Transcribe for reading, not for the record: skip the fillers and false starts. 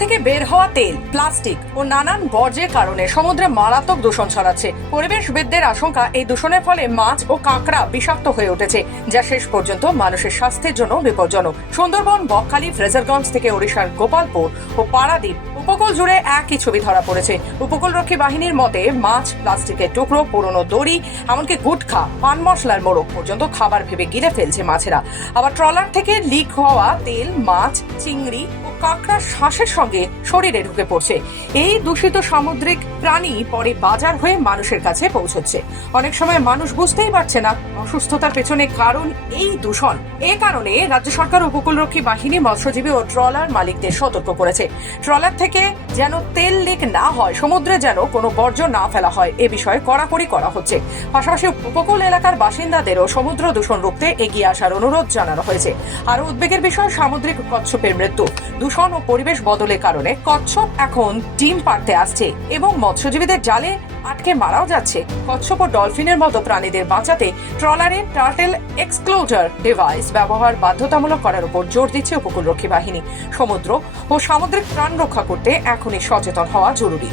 থেকে বের হওয়া তেল, প্লাস্টিক ও নানান বর্জ্যের কারণে সমুদ্রে মারাত্মক দূষণ ছড়াচ্ছে। পরিবেশবিদদের আশঙ্কা, এই দূষণের ফলে মাছ ও কাঁকড়া বিষাক্ত হয়ে উঠেছে, যা শেষ পর্যন্ত মানুষের স্বাস্থ্যের জন্য বিপজ্জনক। সুন্দরবন, বকখালি, ফ্রেজারগঞ্জ থেকে ওড়িশার গোপালপুর ও পারাদ্বীপ উপকূল জুড়ে একই ছবি ধরা পড়েছে। উপকূলরক্ষী বাহিনীর মতে, মাছ, প্লাস্টিকের টুকরো, পুরনো দড়ি, এমনকি গুটখা, পান মশলার মোড়ক পর্যন্ত খাবার ভেবে গিলে ফেলছে মাছেরা। আবার ট্রলার থেকে লিক হওয়া তেল মাছ, চিংড়ি ও কাঁকড়ার শ্বাসের সঙ্গে শরীরে ঢুকে পড়ছে। এই দূষিত সামুদ্রিক প্রাণী পরে বাজার হয়ে মানুষের কাছে পৌঁছচ্ছে। অনেক সময় মানুষ বুঝতেই পারছে না অসুস্থতার পেছনে কারণ এই দূষণ। এ কারণে রাজ্য সরকার, উপকূলরক্ষী বাহিনী, মৎস্যজীবী ও ট্রলার মালিকদের সতর্ক করেছে। ট্রলার থেকে যেন তেল লিক না হয়, সমুদ্রে যেন কোনো বর্জ্য না ফেলা হয়, এ বিষয়ে কড়াকড়ি করা হচ্ছে। পাশাপাশি উপকূল এলাকার বাসিন্দাদেরও সমুদ্র দূষণ রুখতে এগিয়ে আসার অনুরোধ জানানো হয়েছে। আরও উদ্বেগের বিষয় সামুদ্রিক কচ্ছপের মৃত্যু। দূষণ ও পরিবেশ বদলের কারণে কচ্ছপ এখন ডিম পাড়তে আসছে এবং মৎস্যজীবীদের জালে আটকে মারাও যাচ্ছে। কচ্ছপ ও ডলফিনের মতো প্রাণীদের বাঁচাতে ট্রলারে টার্টেল এক্সক্লোজার ডিভাইস ব্যবহার বাধ্যতামূলক করার উপর জোর দিচ্ছে উপকূলরক্ষী বাহিনী। সমুদ্র ও সামুদ্রিক প্রাণ রক্ষা করতে এখনই সচেতন হওয়া জরুরি।